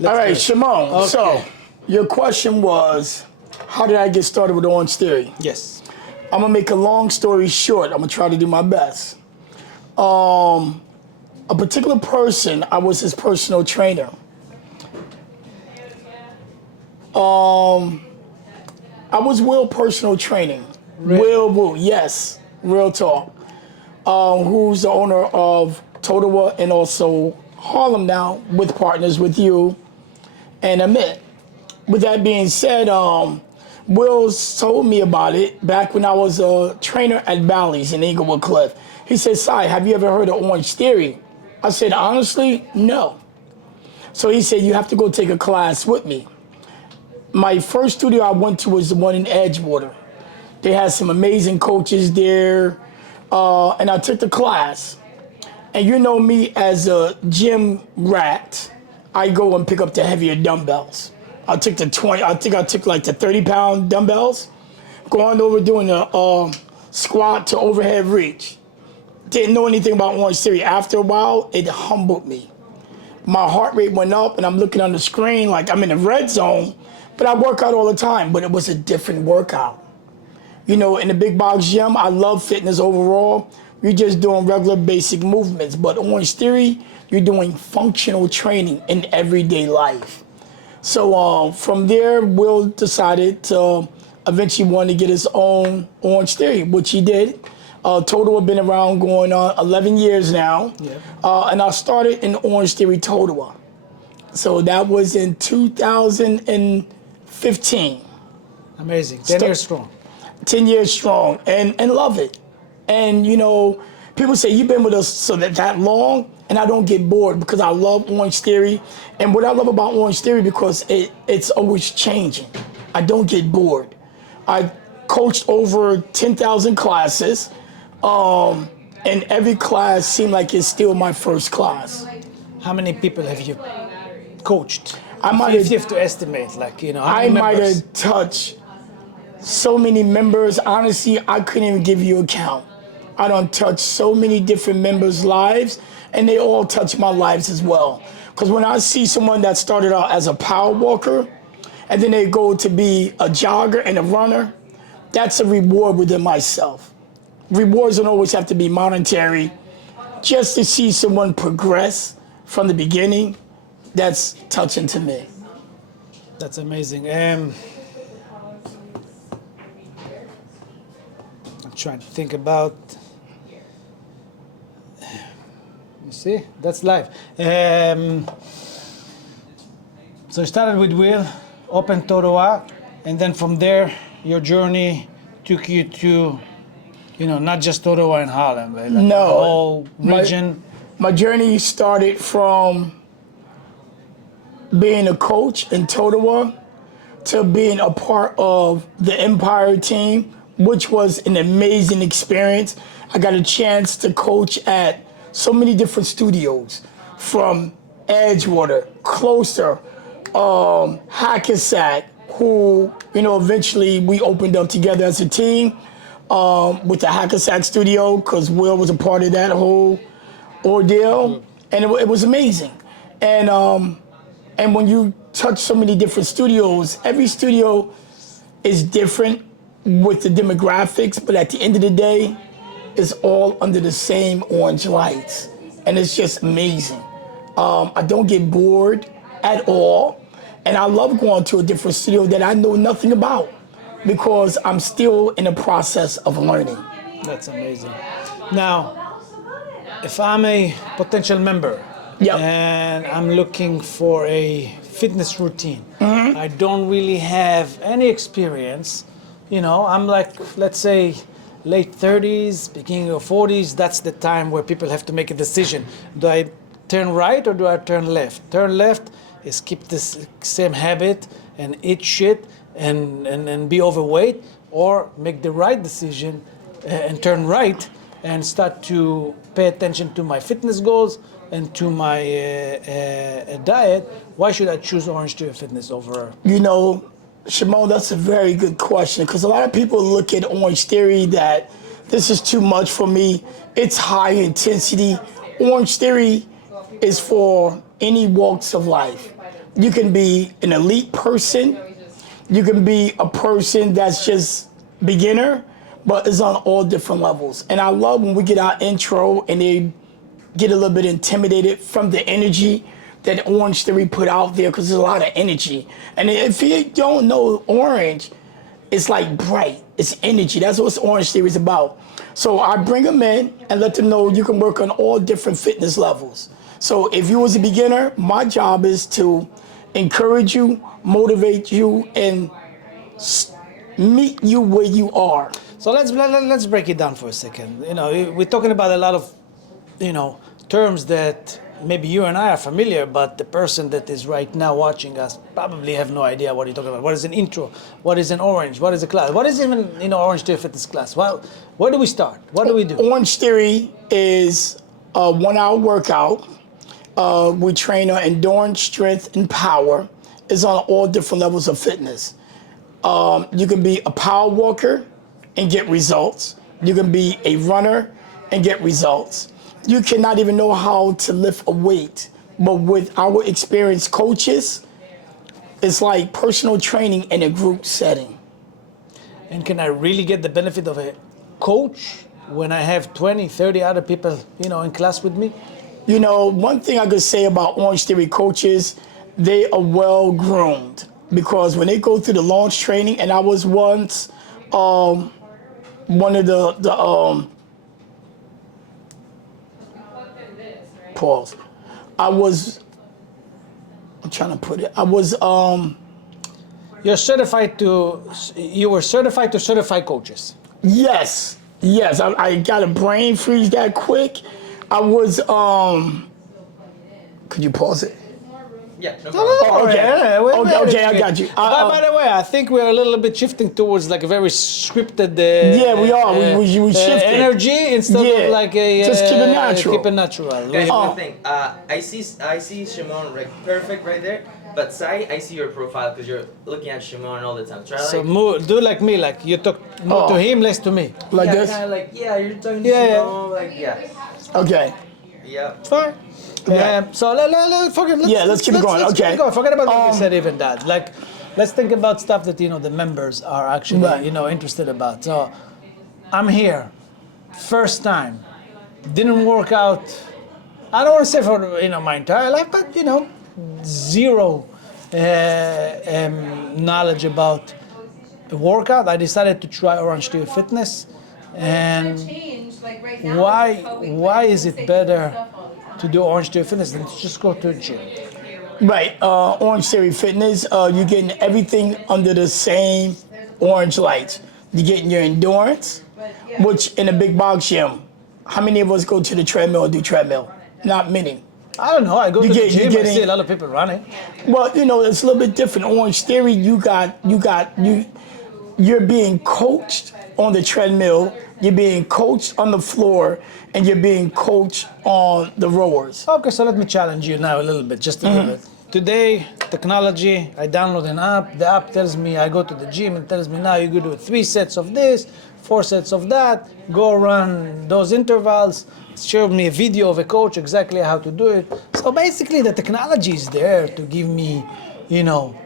All right, Shimon. Okay. So, your question was, how did I get started with Orangetheory? Yes. I'm gonna make a long story short. I'm gonna try to do my best. A particular person, I was his personal trainer. I was Will personal training. Will, yes, real talk. Who's the owner of Totowa and also Harlem now, with partners with you and Amit. With that being said, Will told me about it back when I was a trainer at Bally's in Inglewood Cliff. He said, "Si, have you ever heard of Orangetheory?" I said, "Honestly, no." So he said, "You have to go take a class with me." My first studio I went to was the one in Edgewater. They had some amazing coaches there, and I took the class. And you know me as a gym rat, I go and pick up the heavier dumbbells. I took the 20, I think I took like the 30-pound dumbbells, going over doing a squat to overhead reach. Didn't know anything about Orangetheory. After a while, it humbled me. My heart rate went up and I'm looking on the screen like I'm in the red zone, but I work out all the time, but it was a different workout. You know, in the big box gym, I love fitness overall. You're just doing regular basic movements, but Orangetheory, you're doing functional training in everyday life. So from there, Will decided to eventually want to get his own Orangetheory, which he did. Total have been around going on 11 years now. Yeah. And I started in Orangetheory Totowa. So that was in 2015. Amazing. 10 years strong. 10 years strong and love it. And you know, people say you've been with us so that long, and I don't get bored because I love Orangetheory. And what I love about Orangetheory because it's always changing. I don't get bored. I coached over 10,000 classes, and every class seemed like it's still my first class. How many people have you coached? I might If you have, have to estimate, like, you know, how I many might members? have touched so many members. Honestly, I couldn't even give you a count. I done touched so many different members' lives, and they all touch my lives as well. Because when I see someone that started out as a power walker, and then they go to be a jogger and a runner, that's a reward within myself. Rewards don't always have to be monetary. Just to see someone progress from the beginning, that's touching to me. That's amazing. I'm trying to think about. You see, that's life. So you started with Will, opened Totowa, and then from there, your journey took you to, you know, not just Totowa and Harlem, but like No. the whole region. My journey started from being a coach in Totowa to being a part of the Empire team, which was an amazing experience. I got a chance to coach at so many different studios, from Edgewater, Closer, Hackensack, who, you know, eventually we opened up together as a team with the Hackensack studio, because Will was a part of that whole ordeal, and it was amazing. And when you touch so many different studios, every studio is different with the demographics, but at the end of the day, it's all under the same orange lights, and it's just amazing. I don't get bored at all, and I love going to a different studio that I know nothing about because I'm still in the process of learning. That's amazing. Now, if I'm a potential member Yep. and I'm looking for a fitness routine, I don't really have any experience. You know, I'm like, let's say, late 30s, beginning of 40s. That's the time where people have to make a decision. Do I turn right or do I turn left? Turn left is keep this same habit and eat shit and be overweight, or make the right decision and turn right and start to pay attention to my fitness goals and to my diet. Why should I choose Orangetheory Fitness over? You know, Shimon, that's a very good question, because a lot of people look at Orangetheory that this is too much for me. It's high intensity. Orangetheory is for any walks of life. You can be an elite person. You can be a person that's just beginner, but it's on all different levels. And I love when we get our intro and they get a little bit intimidated from the energy that Orangetheory put out there, because there's a lot of energy. And if you don't know Orange, it's like bright, it's energy. That's what Orangetheory is about. So I bring them in and let them know you can work on all different fitness levels. So if you was a beginner, my job is to encourage you, motivate you, and meet you where you are. So let's break it down for a second. You know, we're talking about a lot of, you know, terms that maybe you and I are familiar, but the person that is right now watching us probably have no idea what you're talking about. What is an intro? What is an Orange? What is a class? What is even, you know, Orangetheory Fitness class? Well, where do we start? What do we do? Orangetheory is a 1 hour workout. We train on endurance, strength, and power. It's on all different levels of fitness. You can be a power walker and get results. You can be a runner and get results. You cannot even know how to lift a weight, but with our experienced coaches, it's like personal training in a group setting. And can I really get the benefit of a coach when I have 20, 30 other people, you know, in class with me? You know, one thing I could say about Orangetheory coaches, they are well groomed, because when they go through the launch training, and I was once one of the pause. I'm trying to put it. You were certified to certify coaches. Yes. I got a brain freeze that quick. I was, could you pause it? Yeah, no problem. Oh, okay. Okay, I got you. By the way, I think we're a little bit shifting towards like a very scripted. Yeah, we are. We shifted. Energy instead of like a. Just keep it natural. Keep it natural. Guys, one thing. I see Shimon like perfect right there, but Sai, I see your profile because you're looking at Shimon all the time. Try So like. do like me, like you talk more to him, less to me. Like Yeah, this? kind of like you're talking to Yeah, Shimon, like Okay. yeah. Fine. So let's keep it going. Okay. Forget about what we said, even that. Like, let's think about stuff that, you know, the members are actually, Right. you know, interested about. So I'm here, first time, didn't work out. I don't want to say for, you know, my entire life, but, you know, zero knowledge about a workout. I decided to try Orangetheory Fitness, and why is it better to do Orangetheory Fitness than to just go to a gym? Right. Orangetheory Fitness, you're getting everything under the same orange lights. You're getting your endurance, which in a big box gym, how many of us go to the treadmill or do treadmill? Not many. I don't know. I go to the gym. I see a lot of people running. Well, you know, it's a little bit different. Orangetheory, you're being coached on the treadmill, you're being coached on the floor, and you're being coached on the rowers. Okay, so let me challenge you now a little bit, just a little bit. Today, technology, I download an app. The app tells me, I go to the gym and tells me now you go do 3 sets of this, 4 sets of that, go run those intervals, show me a video of a coach exactly how to do it. So basically the technology is there to give me, you know,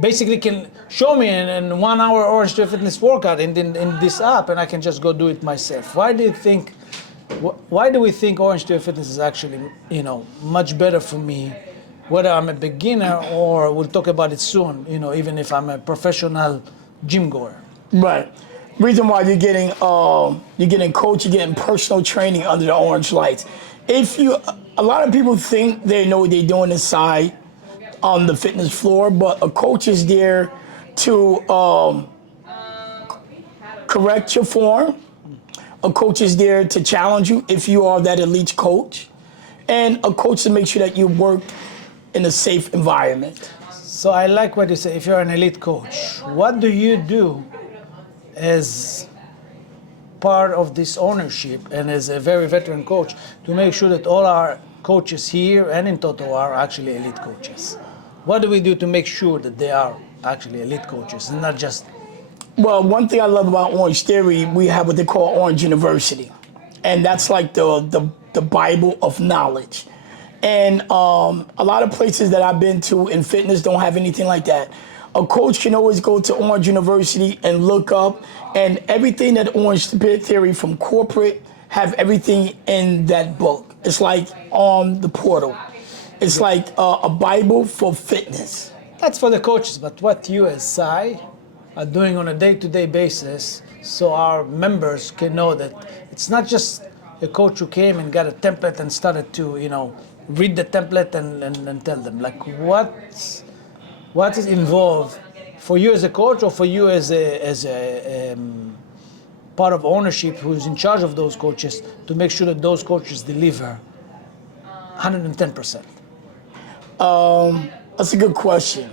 basically can show me in 1 hour Orangetheory Fitness workout in this app, and I can just go do it myself. Why do we think Orangetheory Fitness is actually, you know, much better for me, whether I'm a beginner or we'll talk about it soon, you know, even if I'm a professional gym goer? Right. Reason why you're getting coach, you're getting personal training under the orange lights. A lot of people think they know what they're doing inside on the fitness floor, but a coach is there to correct your form. A coach is there to challenge you if you are that elite coach, and a coach to make sure that you work in a safe environment. So I like what you say. If you're an elite coach, what do you do as part of this ownership and as a very veteran coach to make sure that all our coaches here and in Toto are actually elite coaches? What do we do to make sure that they are actually elite coaches and not just... Well, one thing I love about Orangetheory, we have what they call Orange University. And that's like the Bible of knowledge. And a lot of places that I've been to in fitness don't have anything like that. A coach can always go to Orange University and look up, and everything that Orangetheory from corporate have everything in that book. It's like on the portal. It's like a Bible for fitness. That's for the coaches, but what you as Sai are doing on a day-to-day basis, so our members can know that it's not just a coach who came and got a template and started to, read the template and tell them, like, what is involved for you as a coach or for you as a part of ownership who's in charge of those coaches to make sure that those coaches deliver 110%? That's a good question.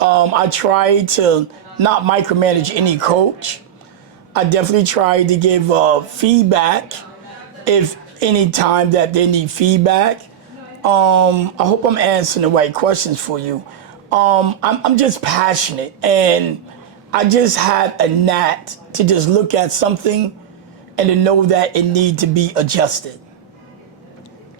I try to not micromanage any coach. I definitely try to give feedback if any time that they need feedback. I hope I'm answering the right questions for you. I'm just passionate, and I just have a knack to just look at something and to know that it needs to be adjusted.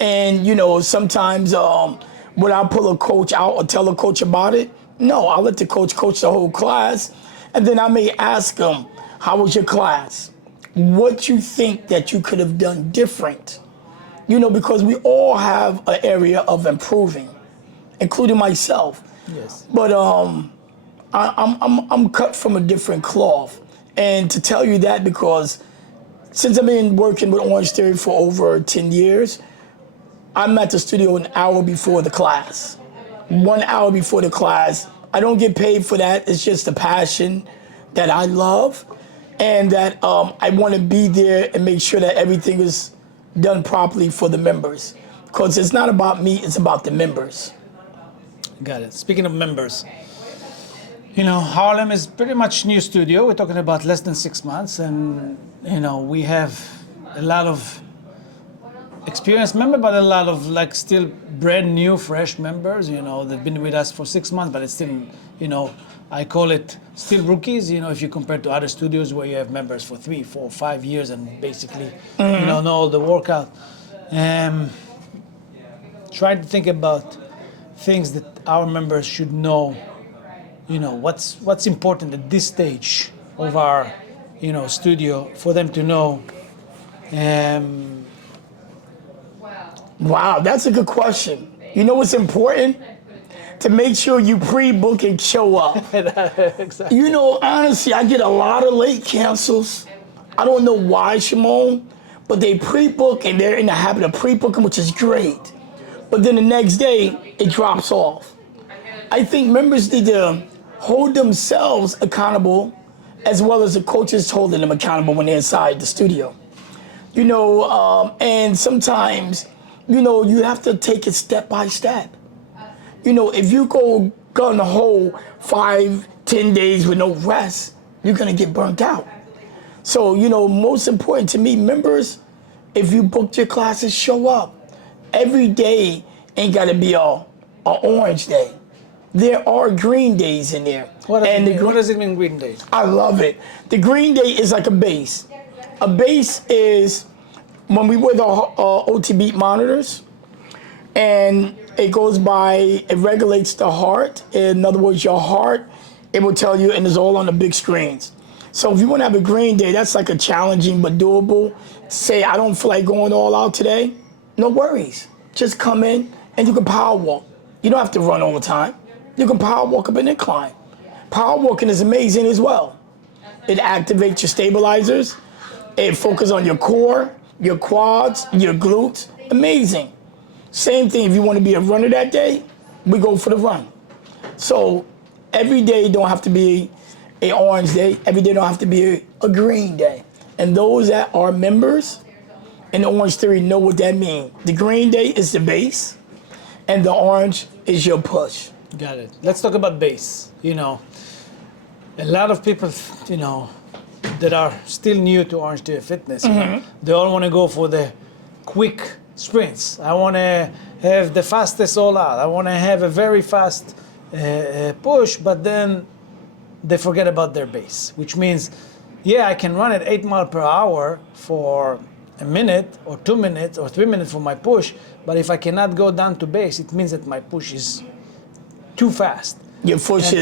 And sometimes would I pull a coach out or tell a coach about it? No, I'll let the coach the whole class, and then I may ask them, how was your class? What you think that you could have done different? Because we all have an area of improving, including myself. Yes. But I'm cut from a different cloth, and to tell you that because since I've been working with Orangetheory for over 10 years, I'm at the studio an hour before the class. 1 hour before the class. I don't get paid for that. It's just a passion that I love, and that I want to be there and make sure that everything is done properly for the members. Because it's not about me, it's about the members. Got it. Speaking of members, Harlem is pretty much new studio. We're talking about less than 6 months, and we have a lot of experienced members, but a lot of still brand new, fresh members. They've been with us for 6 months, but it's still, I call it still rookies. If you compare to other studios where you have members for 3, 4, 5 years and basically, know all the workout. Try to think about things that our members should know. What's important at this stage of our, studio for them to know. Wow, that's a good question. You know what's important? To make sure you pre-book and show up. Exactly. Honestly, I get a lot of late cancels. I don't know why, Shimon, but they pre-book and they're in the habit of pre-booking, which is great. But then the next day, it drops off. I think members need to hold themselves accountable as well as the coaches holding them accountable when they're inside the studio. And sometimes, you have to take it step by step. If you go gun ho 5-10 days with no rest, you're gonna get burnt out. So, most important to me, members, if you booked your classes, show up. Every day ain't gotta be a orange day. There are green days in there. What does it mean, green day? I love it. The green day is like a base. A base is when we wear the OT Beat monitors, and it regulates the heart. In other words, your heart, it will tell you, and it's all on the big screens. So if you want to have a green day, that's like a challenging but doable. Say, I don't feel like going all out today. No worries. Just come in and you can power walk. You don't have to run all the time. You can power walk up an incline. Power walking is amazing as well. It activates your stabilizers. It focuses on your core, your quads, your glutes. Amazing. Same thing if you want to be a runner that day, we go for the run. So every day don't have to be an orange day. Every day don't have to be a green day. And those that are members in Orangetheory know what that means. The green day is the base, and the orange is your push. Got it. Let's talk about base. A lot of people, that are still new to Orangetheory Fitness, they all want to go for the quick sprints. I want to have the fastest all out. I want to have a very fast push, but then they forget about their base, which means, I can run at 8 miles per hour for a minute or 2 minutes or 3 minutes for my push, But if I cannot go down to base, it means that my push is too fast. Your push,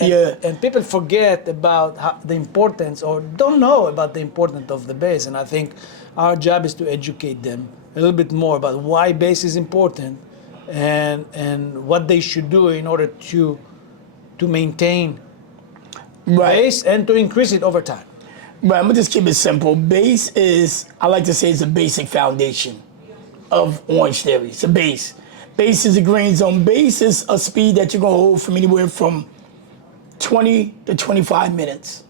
yeah. And people forget about the importance, or don't know about the importance of the base. And I think our job is to educate them a little bit more about why base is important and what they should do in order to maintain base and to increase it over time. Right, I'm gonna just keep it simple. Base is, I like to say, it's a basic foundation of Orange Theory. It's a base. Base is a green zone. Base is a speed that you're gonna hold from anywhere from 20 to 25 minutes.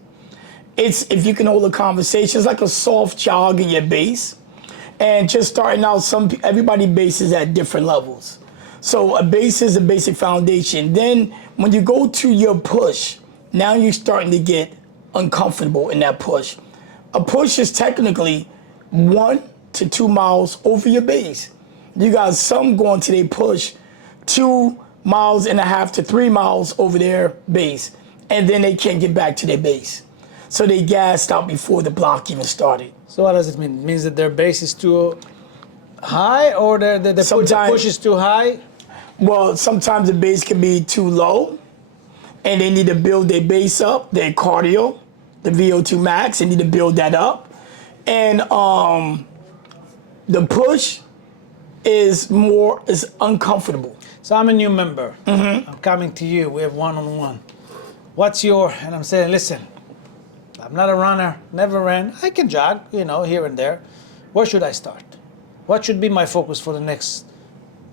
It's, if you can hold a conversation, it's like a soft jog in your base. And just starting out, everybody bases at different levels. So a base is a basic foundation. Then when you go to your push, now you're starting to get uncomfortable in that push. A push is technically 1 to 2 miles over your base. You got some going to their push 2.5 miles to 3 miles over their base, and then they can't get back to their base. So they gassed out before the block even started. So what does it mean? It means that their base is too high, or the push is too high? Well, sometimes the base can be too low, and they need to build their base up, their cardio, the VO2 max, they need to build that up. And the push is uncomfortable. So I'm a new member. I'm coming to you. We have one-on-one. What's your, and I'm saying, listen, I'm not a runner, never ran. I can jog, here and there. Where should I start? What should be my focus for the next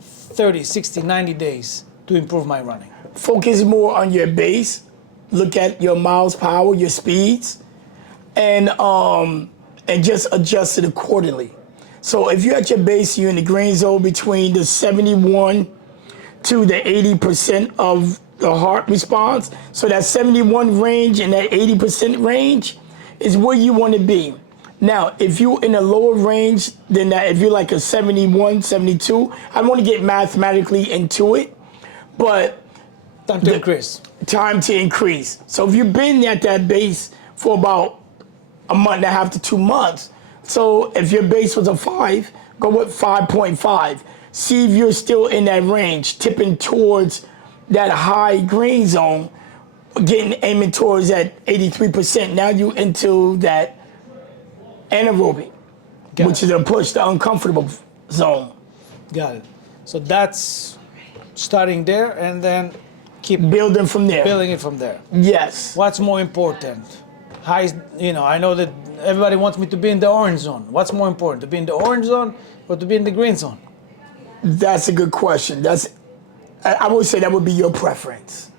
30, 60, 90 days to improve my running? Focus more on your base. Look at your miles per hour, your speeds, and just adjust it accordingly. So if you're at your base, you're in the green zone between the 71 to the 80% of the heart response. So that 71 range and that 80% range is where you want to be. Now, if you're in a lower range than that, if you're like a 71, 72, I don't want to get mathematically into it, but Time to increase. Time to increase. So if you've been at that base for about a month and a half to 2 months, so if your base was a 5, go with 5.5. See if you're still in that range, tipping towards that high green zone, aiming towards that 83%. Now you into that anaerobic, which is a push, the uncomfortable zone. Got it. So that's starting there, and then keep building from there. Building it from there. Yes. What's more important? I know that everybody wants me to be in the orange zone. What's more important, to be in the orange zone or to be in the green zone? That's a good question. I would say that would be your preference.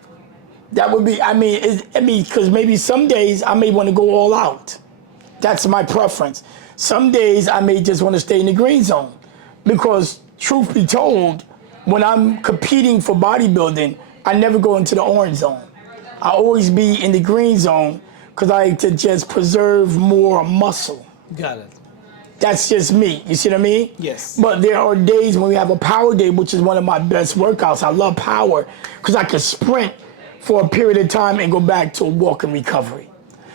That would be, because maybe some days I may want to go all out. That's my preference. Some days I may just want to stay in the green zone, because truth be told, when I'm competing for bodybuilding, I never go into the orange zone. I always be in the green zone because I like to just preserve more muscle. Got it. That's just me, you see what I mean? Yes. But there are days when we have a power day, which is one of my best workouts. I love power because I can sprint for a period of time and go back to a walk and recovery.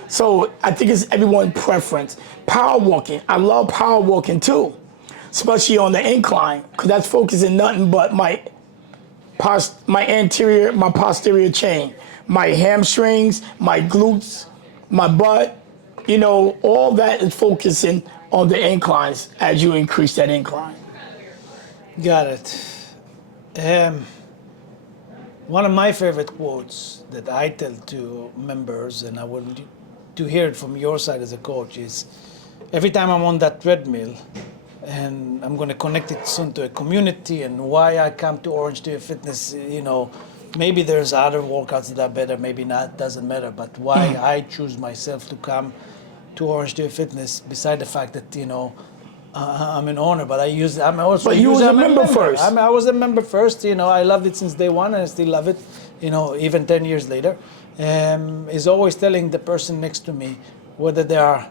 So I think it's everyone's preference. Power walking, I love power walking too, especially on the incline, because that's focusing nothing but my posterior chain, my hamstrings, my glutes, my butt, all that is focusing on the inclines as you increase that incline. Got it. One of my favorite quotes that I tell to members, and I want to hear it from your side as a coach, is every time I'm on that treadmill, and I'm going to connect it soon to a community and why I come to Orangetheory Fitness, maybe there's other workouts that are better, maybe not, doesn't matter, but why I choose myself to come to Orangetheory Fitness, beside the fact that, I'm an owner, but I'm also But you was a member first. I was a member first, I loved it since day one, and I still love it, even 10 years later. Is always telling the person next to me whether they are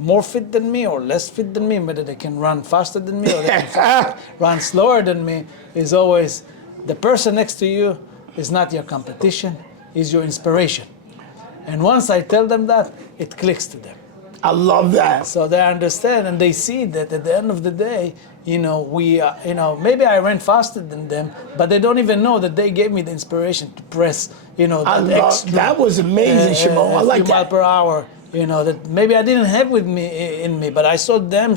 more fit than me or less fit than me, whether they can run faster than me or they can run slower than me, is always the person next to you is not your competition, is your inspiration. And once I tell them that, it clicks to them. I love that. So they understand and they see that at the end of the day, maybe I ran faster than them, but they don't even know that they gave me the inspiration to press, that was amazing, Shimon. I like few mile that. per hour, that maybe I didn't have in me, but I saw them,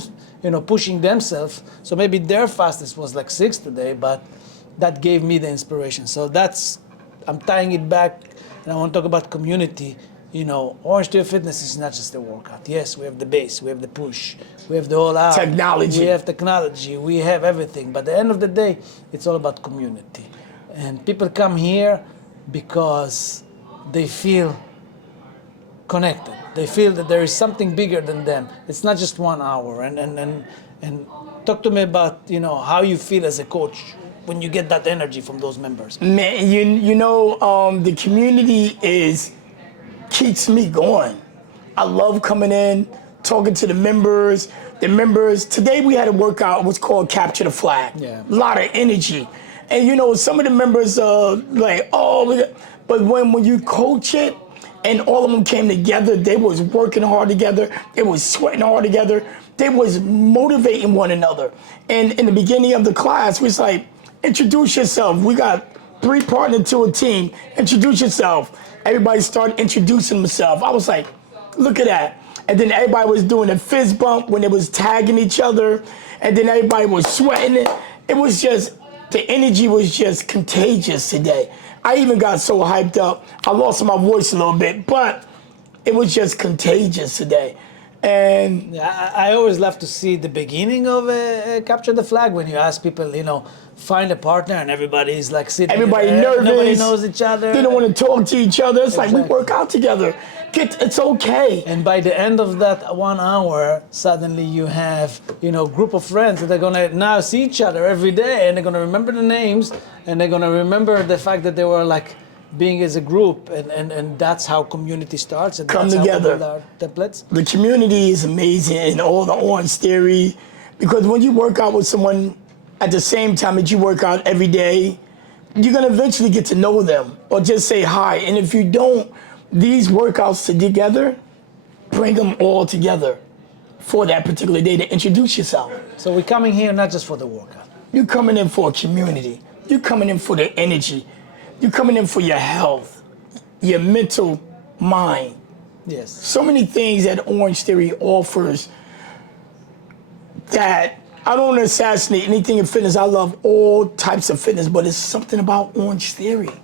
pushing themselves. So maybe their fastest was like 6 today, but that gave me the inspiration. So I'm tying it back, and I want to talk about community. Orangetheory Fitness is not just a workout. Yes, we have the base, we have the push, we have the whole out. Technology. We have technology, we have everything. But at the end of the day, it's all about community. And people come here because they feel connected. They feel that there is something bigger than them. It's not just 1 hour. And talk to me about, how you feel as a coach when you get that energy from those members. Man, the community keeps me going. I love coming in, talking to the members. Today we had a workout, it was called Capture the Flag. Yeah. A lot of energy. And some of the members are like, but when you coach it and all of them came together, they was working hard together, they was sweating hard together, they was motivating one another. And in the beginning of the class, we was like, introduce yourself. We got 3 partners to a team, introduce yourself. Everybody started introducing themselves. I was like, look at that. And then everybody was doing a fist bump when they was tagging each other. And then everybody was sweating it. It was just, the energy was just contagious today. I even got so hyped up, I lost my voice a little bit, but it was just contagious today. And I always love to see the beginning of Capture the Flag when you ask people, find a partner and everybody's like sitting everybody there. nervous. Nobody knows each other. They don't want to talk to each other. It's like, we Exactly. work out together. It's okay. And by the end of that 1 hour, suddenly you have, group of friends that are gonna now see each other every day, and they're gonna remember the names, and they're gonna remember the fact that they were like being as a group, and that's how community starts. And Come that's together. How we build our templates. The community is amazing, and all the Orangetheory, because when you work out with someone at the same time that you work out every day, you're gonna eventually get to know them or just say hi. And if you don't, these workouts together, bring them all together for that particular day to introduce yourself. So we're coming here not just for the workout. You're coming in for a community. You're coming in for the energy. You're coming in for your health, your mental mind. Yes. So many things that Orangetheory offers that I don't want to assassinate anything in fitness. I love all types of fitness, but it's something about Orangetheory.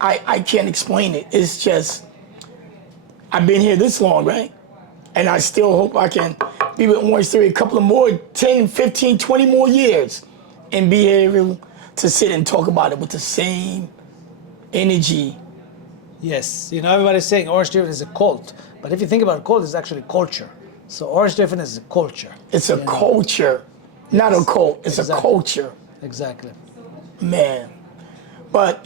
I can't explain it. It's just, I've been here this long, right? And I still hope I can be with Orangetheory a couple of more, 10, 15, 20 more years and be able to sit and talk about it with the same energy. Yes. Everybody's saying Orangetheory is a cult, but if you think about cult, it's actually culture. So Orangetheory Fitness is a culture. It's a culture, not a cult. It's a culture. Exactly. Man. But,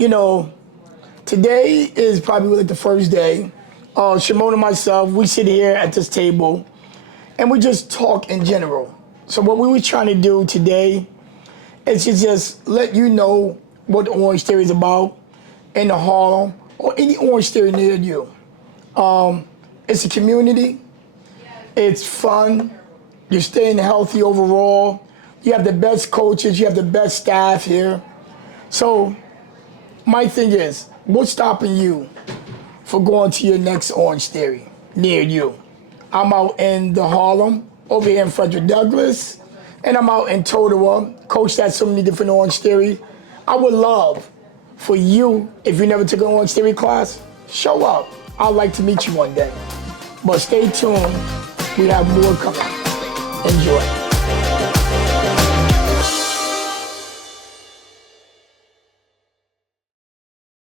today is probably like the first day. Shimon and myself, we sit here at this table and we just talk in general. So what we were trying to do today is to just let you know what Orangetheory is about in the Harlem or any Orangetheory near you. It's a community. It's fun. You're staying healthy overall. You have the best coaches. You have the best staff here. So my thing is, what's stopping you for going to your next Orangetheory near you? I'm out in the Harlem, over here in Frederick Douglass, and I'm out in Totowa, coached at so many different Orangetheory. I would love for you, if you never took an Orangetheory class, show up. I'd like to meet you one day. But stay tuned, we have more coming. Enjoy.